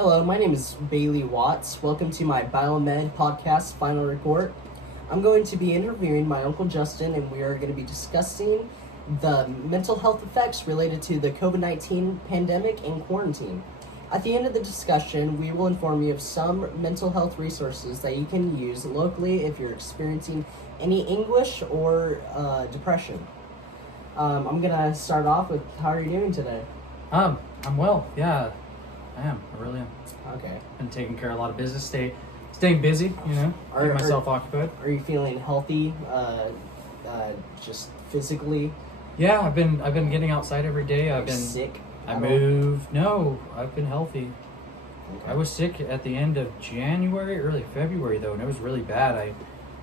Hello, my name is Bailey Watts. Welcome to my Biomed podcast final report. I'm going to be interviewing my Uncle Justin, and we are going to be discussing the mental health effects related to the COVID-19 pandemic and quarantine. At the end of the discussion, we will inform you of some mental health resources that you can use locally if you're experiencing any anguish or depression. I'm going to start off with, how are you doing today? I'm well. Yeah, I am. I really am. Okay. Been taking care of a lot of business, staying busy. Keeping myself occupied. Are you feeling healthy? Just physically? Yeah, I've been getting outside every day. I've been sick. I moved. No, I've been healthy. Okay. I was sick at the end of January, early February though, and it was really bad.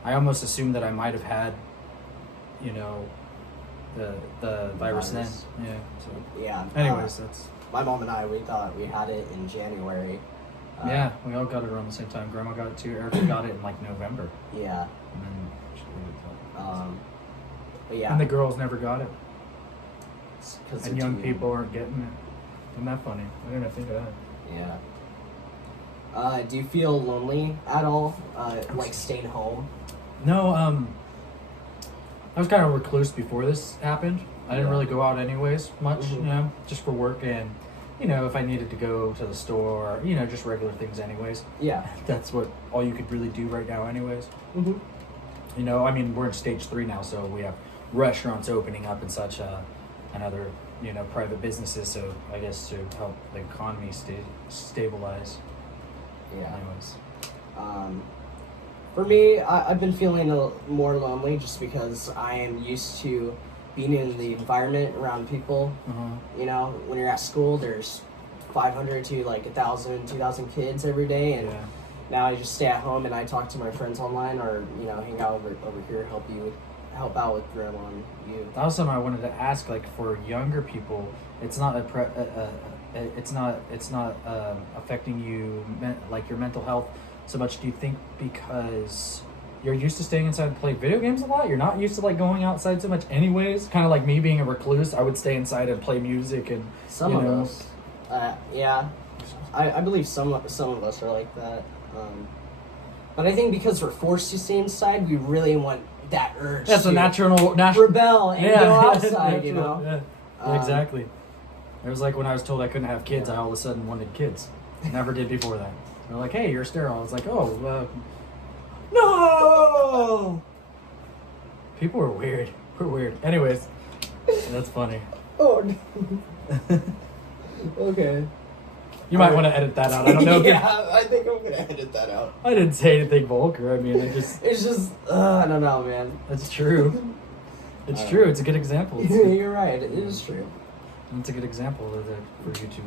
I almost assumed that I might have had, the virus then. Yeah. So. Yeah. Anyways, that's. My mom and I, we thought we had it in January. Yeah, we all got it around the same time. Grandma got it too. Erica got it in like November. Yeah. And then But yeah. And the girls never got it. And young young. people aren't getting it. Isn't that funny? I didn't think of that. Yeah. Do you feel lonely at all? Like staying home? No, I was kind of recluse before this happened. I didn't really go out anyways much, Mhm. just for work and, if I needed to go to the store, just regular things anyways. Yeah. That's all you could really do right now anyways. Mm-hmm. I mean, we're in stage 3 now, so we have restaurants opening up and such, and other, private businesses, so I guess to help the economy stabilize. Yeah. Anyways. For me, I've been feeling more lonely just because I am used to being in the environment around people. Uh-huh. When you're at school, there's 500 to like 1,000, 2,000 kids every day, and Yeah. now I just stay at home and I talk to my friends online or hang out over here, help out with grandma and you. That was something I wanted to ask. Like for younger people, it's not affecting you like your mental health so much. Do you think because you're used to staying inside and play video games a lot? You're not used to like going outside so much, anyways. Kind of like me being a recluse, I would stay inside and play music and Some of us, yeah, I believe some of us are like that. But I think because we're forced to stay inside, we really want that urge. That's to a natural rebel and go outside. Yeah, exactly. It was like when I was told I couldn't have kids, I all of a sudden wanted kids. Never did before that. They're like, "Hey, you're sterile." I was like, "Oh, no!" People were weird. We're weird. Anyways, that's funny. Oh. Okay. You might want to edit that out. I don't know. Yeah, I think I'm gonna edit that out. I didn't say anything vulgar. I mean, It's just, I don't know, man. That's true. It's true. It's a good example. You're right. It is true. It's a good example for you to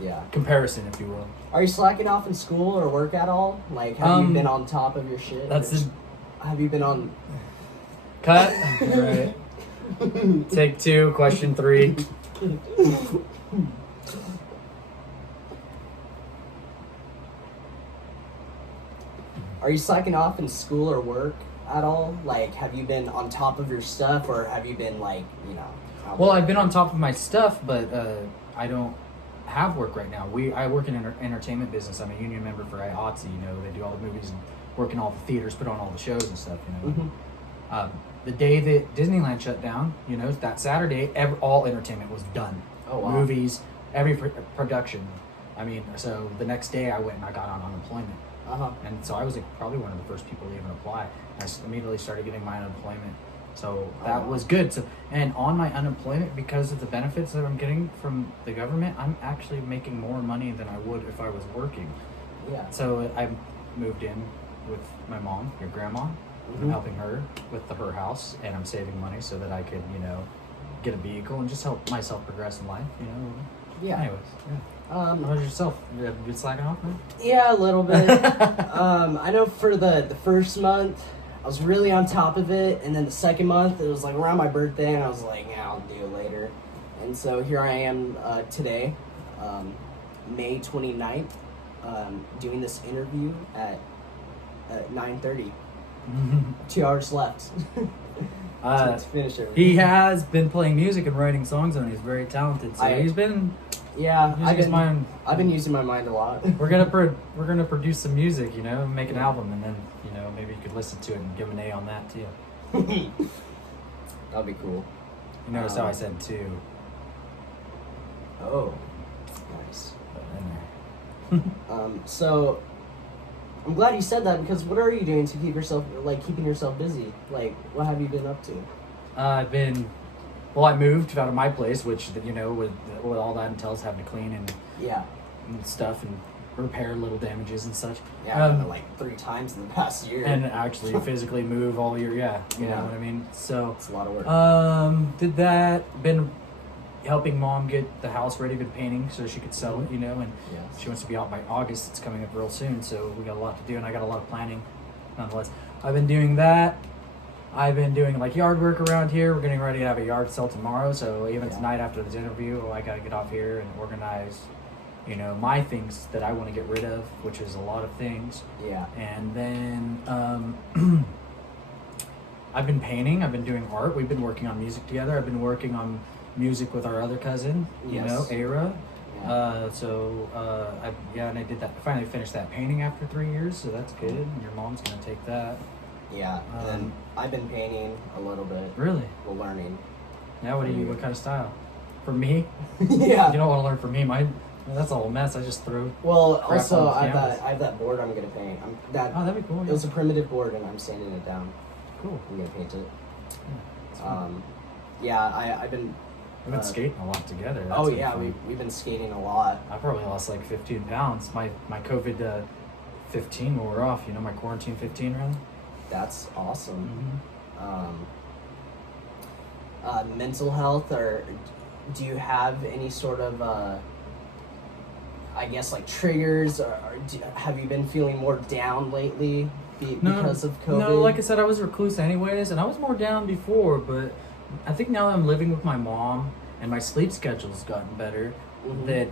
Yeah. comparison, if you will. Are you slacking off in school or work at all? Like, have you been on top of your shit? Have you been on? Cut. All right. Take 2. Question 3. Are you slacking off in school or work at all? Like, have you been on top of your stuff, or have you been like, Well, I've been on top of my stuff, but I don't have work right now. I work in an entertainment business. I'm a union member for IATSE. They do all the movies and work in all the theaters, put on all the shows and stuff. The day that Disneyland shut down, that Saturday, all entertainment was done. Oh, wow. Movies, every production. I mean, so the next day I went and I got on unemployment. And so I was probably one of the first people to even apply. I immediately started getting my unemployment. So that was good. So, and on my unemployment, because of the benefits that I'm getting from the government, I'm actually making more money than I would if I was working. Yeah. So I moved in with my mom, your grandma. I'm helping her with her house, and I'm saving money so that I could, get a vehicle and just help myself progress in life, Yeah. Anyways, yeah. How about yourself? Have you been slacking off, man? Yeah, a little bit. I know for the first month, I was really on top of it, and then the second month, it was like around my birthday, and I was like, yeah, I'll do it later. And so here I am today, May 29th, doing this interview at 9:30. 2 hours left to finish it. He has been playing music and writing songs, and he's very talented. So he's been Yeah, I've been mind. using my mind a lot. We're gonna produce some music, you know, make an album, and then maybe you could listen to it and give an A on that too. That'd be cool. You notice how I said two. Oh, nice. But in there. So I'm glad you said that, because what are you doing to keeping yourself busy? Like, what have you been up to? I moved out of my place, which with all that entails, having to clean and stuff and repair little damages and such. Yeah, I've done it like 3 times in the past year. And actually physically move all year. Yeah, you know what I mean. So it's a lot of work. Did that. Been helping mom get the house ready, been painting so she could sell it. And she wants to be out by August. It's coming up real soon, so we got a lot to do, and I got a lot of planning. Nonetheless, I've been doing that. I've been doing like yard work around here. We're getting ready to have a yard sale tomorrow, so even tonight after this interview, I gotta get off here and organize, my things that I want to get rid of, which is a lot of things. Yeah. And then I've been painting. I've been doing art. We've been working on music together. I've been working on music with our other cousin, Ara. Yeah. And I did that. Finally finished that painting after 3 years, so that's good. And your mom's gonna take that. Yeah, and then I've been painting a little bit. Really? Well, learning. Yeah, what kind of style? For me? Yeah. You don't want to learn from me. That's all a mess. I just threw. Well, also I have that board I'm gonna paint. That'd be cool. It was a primitive board, and I'm sanding it down. Cool. I'm gonna paint it. Yeah, I've been. We've been skating a lot together. We've been skating a lot. I probably lost like 15 pounds. My COVID 15 wore off. My quarantine 15 run. That's awesome. Mm-hmm. Mental health, or do you have any sort of, triggers, or have you been feeling more down lately because of COVID? No, like I said, I was recluse anyways, and I was more down before, but I think now that I'm living with my mom and my sleep schedule's gotten better, that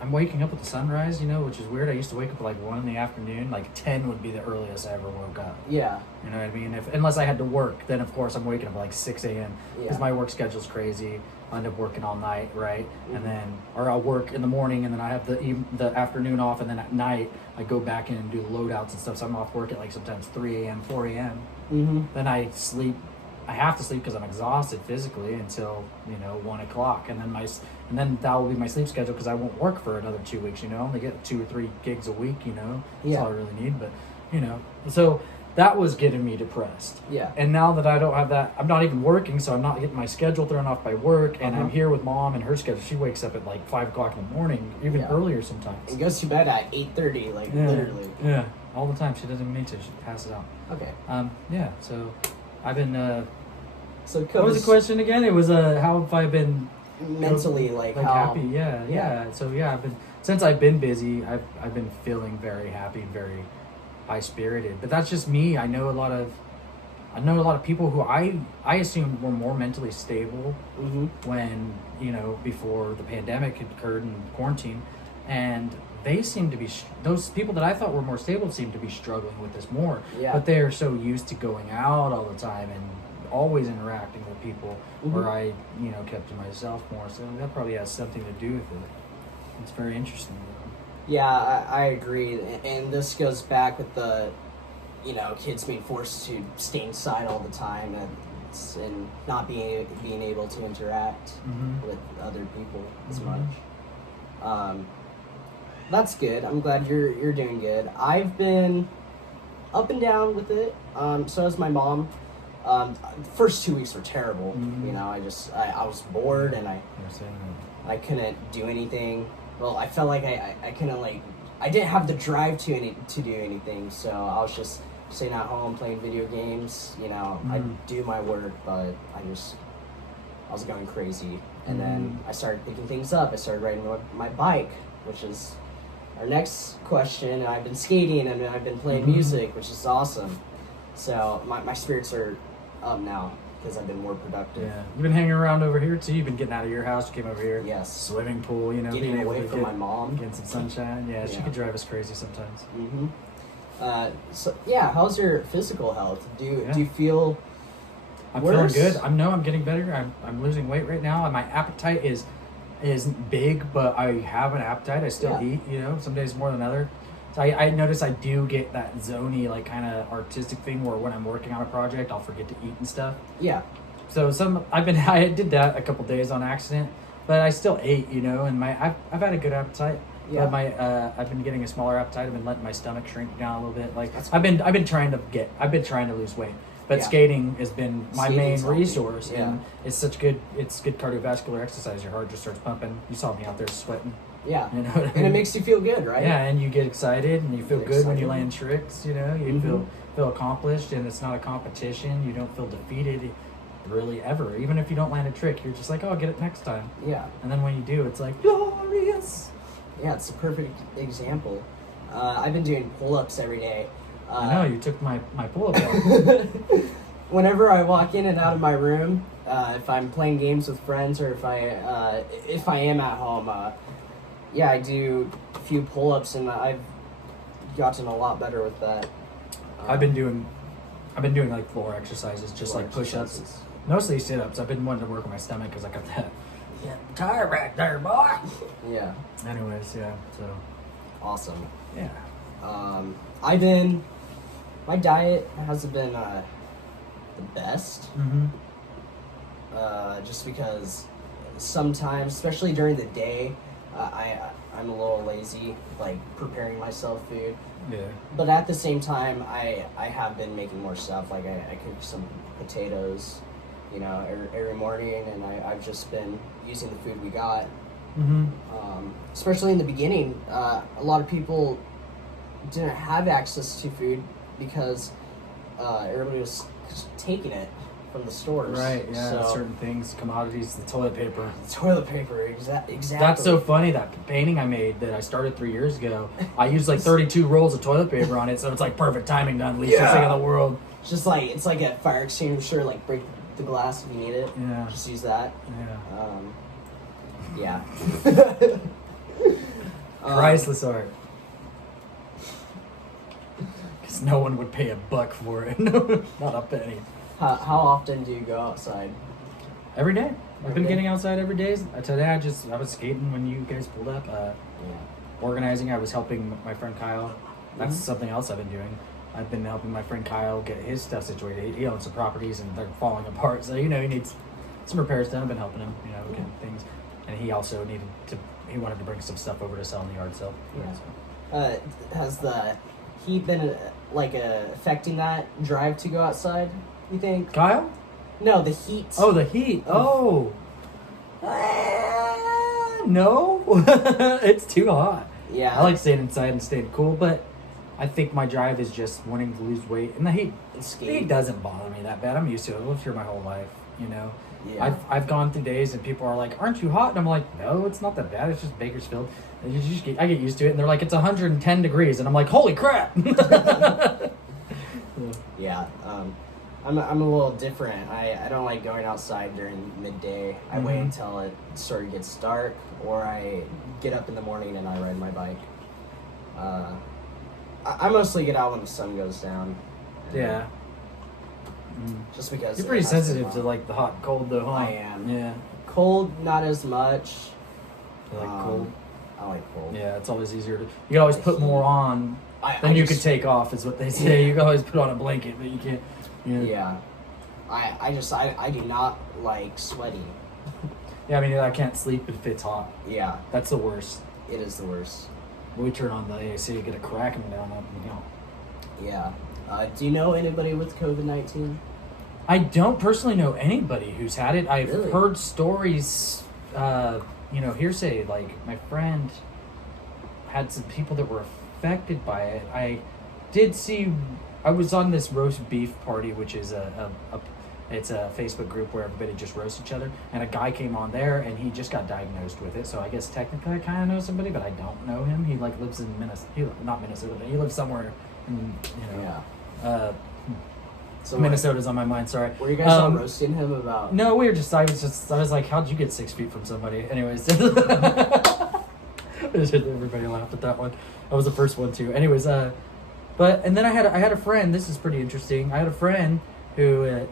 I'm waking up with the sunrise, which is weird. I used to wake up at like 1 in the afternoon, like 10 would be the earliest I ever woke up. Yeah. You know what I mean? Unless I had to work, then of course I'm waking up at like 6 a.m. because my work schedule's crazy. I end up working all night, right? Mm-hmm. Or I'll work in the morning, and then I have the afternoon off, and then at night I go back in and do loadouts and stuff. So I'm off work at like sometimes 3 a.m., 4 a.m. Mm-hmm. Then I sleep. I have to sleep because I'm exhausted physically until 1 o'clock, and then that will be my sleep schedule because I won't work for another 2 weeks. I only get 2 or 3 gigs a week. That's all I really need. But so that was getting me depressed. Yeah. And now that I don't have that, I'm not even working, so I'm not getting my schedule thrown off by work, and I'm here with mom and her schedule. She wakes up at like 5 o'clock in the morning, even earlier sometimes. And goes to bed at 8:30, literally. Yeah, all the time. She doesn't even need to. She passes out. Okay. So I've been. What was the question again? It was how have I been mentally how happy? Yeah. So since I've been busy, I've been feeling very happy, very high spirited. But that's just me. I know a lot of people who I assumed were more mentally stable when before the pandemic had occurred and quarantine, and they seem to be those people that I thought were more stable seem to be struggling with this more. Yeah. But they are so used to going out all the time and always interacting with people, where I kept to myself more. So that probably has something to do with it. It's very interesting. Yeah, I agree, and this goes back with the kids being forced to stay inside all the time and not being able to interact with other people as much. That's good. I'm glad you're doing good. I've been up and down with it. So has my mom. First 2 weeks were terrible. I was bored, and I couldn't do anything. Well, I felt like I couldn't I didn't have the drive to do anything. So I was just sitting at home playing video games. I do my work, but I was going crazy. And then I started picking things up. I started riding my bike, which is our next question. And I've been skating, and I've been playing music, which is awesome. So my spirits are up now because I've been more productive. Yeah, you've been hanging around over here too. You've been getting out of your house. You came over here. Yes. Swimming pool. Getting away from my mom. Getting some sunshine. Yeah, she could drive us crazy sometimes. So yeah, how's your physical health? Do you feel I'm Worse? feeling good. I'm getting better. I'm losing weight right now, and my appetite isn't big, but I have an appetite. I still eat. Some days more than other. So I notice I do get that zony, like kind of artistic thing where when I'm working on a project, I'll forget to eat and stuff. Yeah. So I did that a couple days on accident, but I still ate, and I've had a good appetite. Yeah. But I've been getting a smaller appetite. I've been letting my stomach shrink down a little bit. Like I've been trying to lose weight. But skating has been my main resource, and it's good cardiovascular exercise. Your heart just starts pumping. You saw me out there sweating. Yeah, you know what I mean? And it makes you feel good, right? Yeah, and you get excited, and you feel good when you land tricks. You feel accomplished, and it's not a competition. You don't feel defeated, really, ever. Even if you don't land a trick, you're just like, oh, I'll get it next time. Yeah. And then when you do, it's like glorious. Yeah, it's a perfect example. I've been doing pull-ups every day. I know, you took my pull-up off. Whenever I walk in and out of my room, if I'm playing games with friends or if I am at home, I do a few pull-ups, and I've gotten a lot better with that. I've been doing like floor exercises, just like push-ups. Mostly sit-ups. I've been wanting to work on my stomach because I got that tire back there, boy. Yeah. Anyways, yeah. So awesome. Yeah. My diet hasn't been the best. Mm-hmm. Just because sometimes, especially during the day, I'm a little lazy, like preparing myself food. Yeah. But at the same time, I have been making more stuff. Like I cook some potatoes, every morning, and I've just been using the food we got. Mm-hmm. Especially in the beginning, a lot of people didn't have access to food because everybody was taking it from the stores. Right, yeah, so, certain things, commodities, the toilet paper. Exactly. That's so funny, that painting I made that I started 3 years ago, I used like 32 rolls of toilet paper on it, so it's like perfect timing to unleash this thing in the world. Just like, it's like a fire extinguisher, like break the glass if you need it. Yeah. Just use that. Yeah. Yeah. Priceless art. Because no one would pay $1 for it. Not a penny. How often do you go outside? Every day. I've been getting outside every day. Today I was skating when you guys pulled up. Organizing, I was helping my friend Kyle. That's something else I've been doing. I've been helping my friend Kyle get his stuff situated. He owns some properties and they're falling apart. So, he needs some repairs done. I've been helping him, get things. And he also he wanted to bring some stuff over to sell in the yard sale. Yeah. Has the heat been affecting that drive to go outside, you think? Kyle? No, the heat. Oh, the heat. Oh. No. It's too hot. Yeah. I like staying inside and staying cool, but I think my drive is just wanting to lose weight. And the heat doesn't bother me that bad. I'm used to it. I've lived here my whole life, Yeah. I've gone through days and people are like, aren't you hot? And I'm like, no, it's not that bad. It's just Bakersfield. And I get used to it. And they're like, it's 110 degrees. And I'm like, holy crap. Yeah. I'm a little different. I don't like going outside during midday. I wait until it sort of gets dark, or I get up in the morning and I ride my bike. I mostly get out when the sun goes down. Yeah. Just because you're pretty sensitive to like the hot and cold though, huh? I am. Yeah. Cold, not as much. You like cold? I like cold. Yeah, it's always easier to. You can always put more on than you could take off, is what they say. Yeah. You can always put on a blanket, but you can't. Yeah. I do not like sweating. Yeah, I mean, I can't sleep if it's hot. Yeah. That's the worst. It is the worst. We turn on the AC, get a cracking down on Yeah. Do you know anybody with COVID-19? I don't personally know anybody who's had it. I've Really? heard stories, hearsay. Like, my friend had some people that were affected by it. I was on this roast beef party, which is it's a Facebook group where everybody just roasts each other, and a guy came on there and he just got diagnosed with it. So I guess technically I kind of know somebody, but I don't know him. He lives in not Minnesota, but he lives somewhere in so Minnesota's on my mind. Sorry. Were you guys all roasting him about? No, we were just. I was like, how'd you get 6 feet from somebody? Anyways, everybody laughed at that one. That was the first one too. Anyways, and then I had a friend. This is pretty interesting. I had a friend who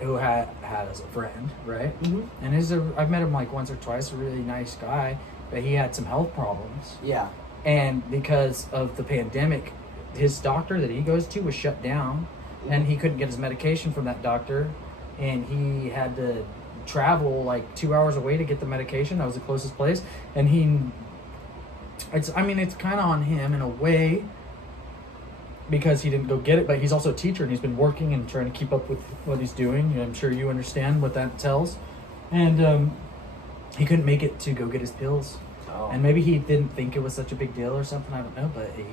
has a friend, right? Mm-hmm. And I've met him like once or twice. A really nice guy, but he had some health problems. Yeah. And because of the pandemic, his doctor that he goes to was shut down, and he couldn't get his medication from that doctor, and he had to travel like 2 hours away to get the medication. That was the closest place, and it's kind of on him in a way because he didn't go get it, but he's also a teacher and he's been working and trying to keep up with what he's doing. I'm sure you understand what that tells. And he couldn't make it to go get his pills. Oh. And maybe he didn't think it was such a big deal or something, I don't know, but he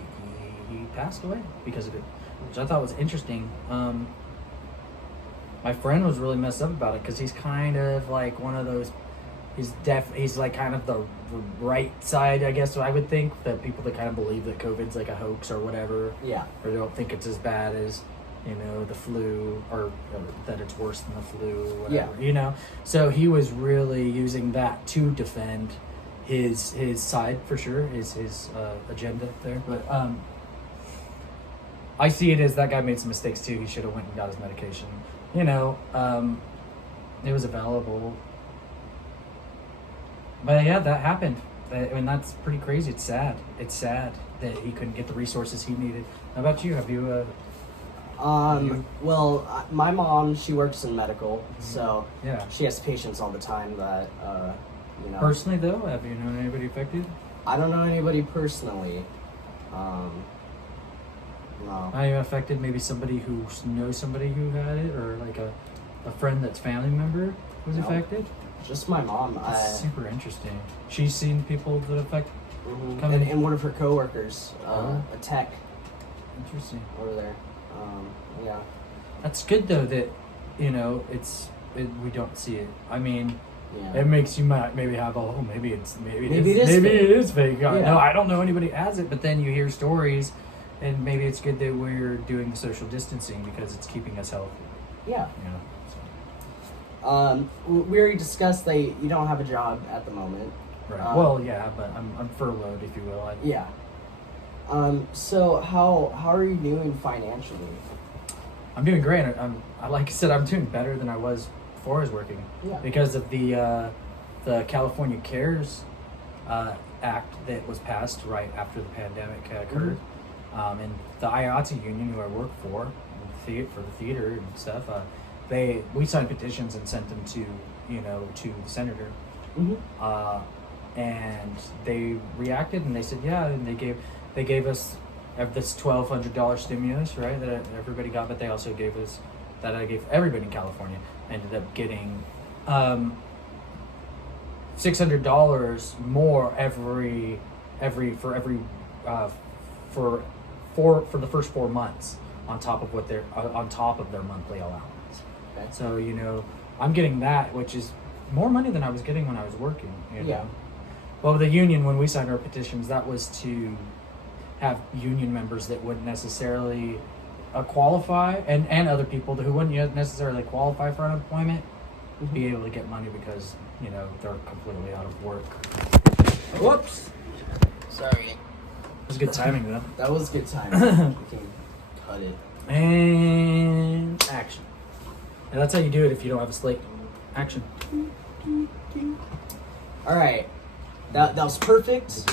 passed away because of it, which I thought was interesting. My friend was really messed up about it because he's kind of like one of those, he's like kind of the right side, I guess, I would think, that people that kind of believe that COVID's like a hoax or whatever. Yeah. Or they don't think it's as bad as, the flu, or that it's worse than the flu, or whatever, Yeah. So he was really using that to defend his side, for sure, his agenda there. But I see it as that guy made some mistakes too. He should have went and got his medication. It was available. But yeah, that happened. That's pretty crazy. It's sad. It's sad that he couldn't get the resources he needed. How about you? Have you? Well, my mom, she works in medical, so Yeah. she has patients all the time that, Personally, though, have you known anybody affected? I don't know anybody personally. No. Are you affected? Maybe somebody who knows somebody who had it, or like a friend that's family member was No. affected? Just my mom. That's super interesting. She's seen people that affect. Mhm. Coming- And one of her coworkers, Oh. a tech Interesting. over there. Yeah. That's good though that we don't see it. I mean, Yeah. it makes you might maybe have maybe it is Maybe it is fake. Yeah. No, I don't know anybody that has it, but then you hear stories, and maybe it's good that we're doing the social distancing because it's keeping us healthy. Yeah. So. We already discussed that you don't have a job at the moment. Right. Well, yeah, but I'm furloughed, if you will. Yeah. So how are you doing financially? I'm doing great. Like I said, I'm doing better than I was before I was working. Yeah. Because of the California CARES Act that was passed right after the pandemic occurred, and the IATSE union, who I work for the theater and stuff, we signed petitions and sent them to the senator, and they reacted and they said yeah, and they gave us this $1,200 stimulus, right, that everybody got, but they also gave us that I gave everybody in California. Ended up getting $600 more for the first 4 months on top of their monthly allowance. Okay. So I'm getting that, which is more money than I was getting when I was working. Yeah. Well, the union, when we signed our petitions, that was to have union members that wouldn't necessarily qualify, and other people who wouldn't necessarily qualify for unemployment be able to get money because they're completely out of work. Whoops. Sorry. It was good timing though. That was good timing. We can cut it. And action. And that's how you do it if you don't have a slate. Action. All right. That was perfect.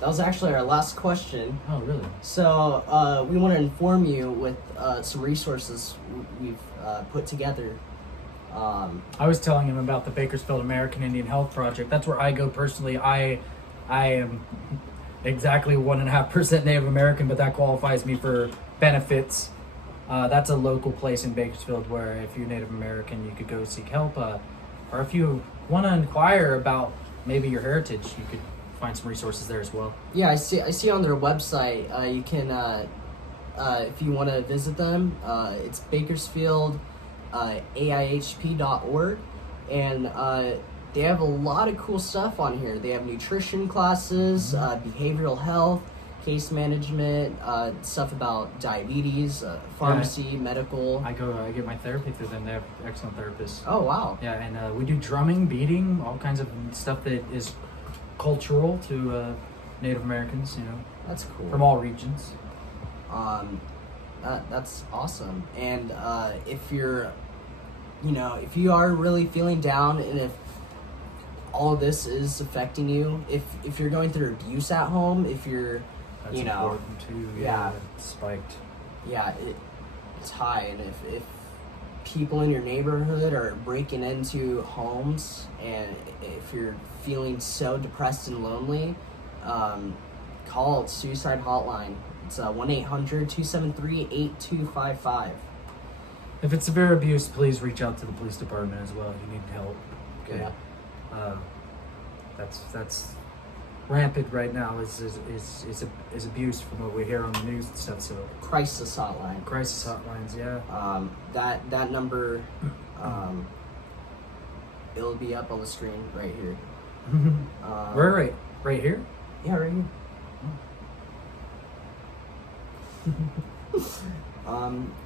That was actually our last question. Oh, really? So we want to inform you with some resources we've put together. I was telling him about the Bakersfield American Indian Health Project. That's where I go personally. I am exactly 1.5% Native American, but that qualifies me for benefits. That's a local place in Bakersfield where if you're Native American, you could go seek help. Or if you want to inquire about maybe your heritage, you could find some resources there as well. Yeah, I see on their website. You can, if you want to visit them, it's Bakersfield AIHP.org, and they have a lot of cool stuff on here. They have nutrition classes, behavioral health, case management, stuff about diabetes, pharmacy, medical. I get my therapy through them. They have excellent therapists. Oh, wow. Yeah, and we do drumming, beating, all kinds of stuff that is cultural to Native Americans, That's cool. from all regions. That's awesome. And if you're, if you are really feeling down, and if all of this is affecting you, if you're going through abuse at home, if you're, That's important too. Yeah. It's spiked. Yeah, it's high, and if people in your neighborhood are breaking into homes, and if you're feeling so depressed and lonely, call Suicide Hotline. It's 1-800-273-8255. If it's severe abuse, please reach out to the police department as well if you need help. Okay. Yeah. That's rampant right now is abuse from what we hear on the news and stuff. So Crisis Hotline. crisis hotlines, yeah. That number, it'll be up on the screen right here. Right here. Yeah, right here.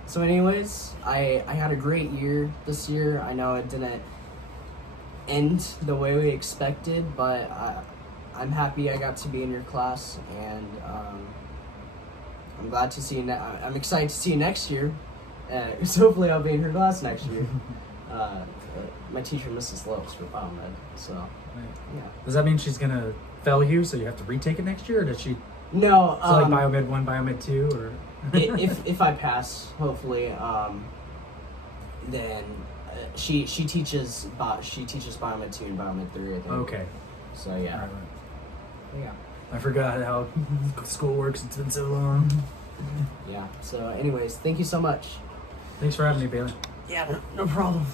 So anyways, I had a great year this year. I know it didn't end the way we expected, but I'm happy I got to be in your class, and I'm glad to see you. I'm excited to see you next year. So hopefully I'll be in your class next year. My teacher, Mrs. Lopes, for biomed. So yeah. Does that mean she's gonna fail you, so you have to retake it next year, or does she? No. So like biomed 1, biomed 2, or? if I pass, hopefully, then she teaches biomed 2 and biomed 3. I think. Okay. So yeah. Right. Yeah. I forgot how school works. It's been so long. Yeah. So, anyways, thank you so much. Thanks for having me, Bailey. Yeah. No problem.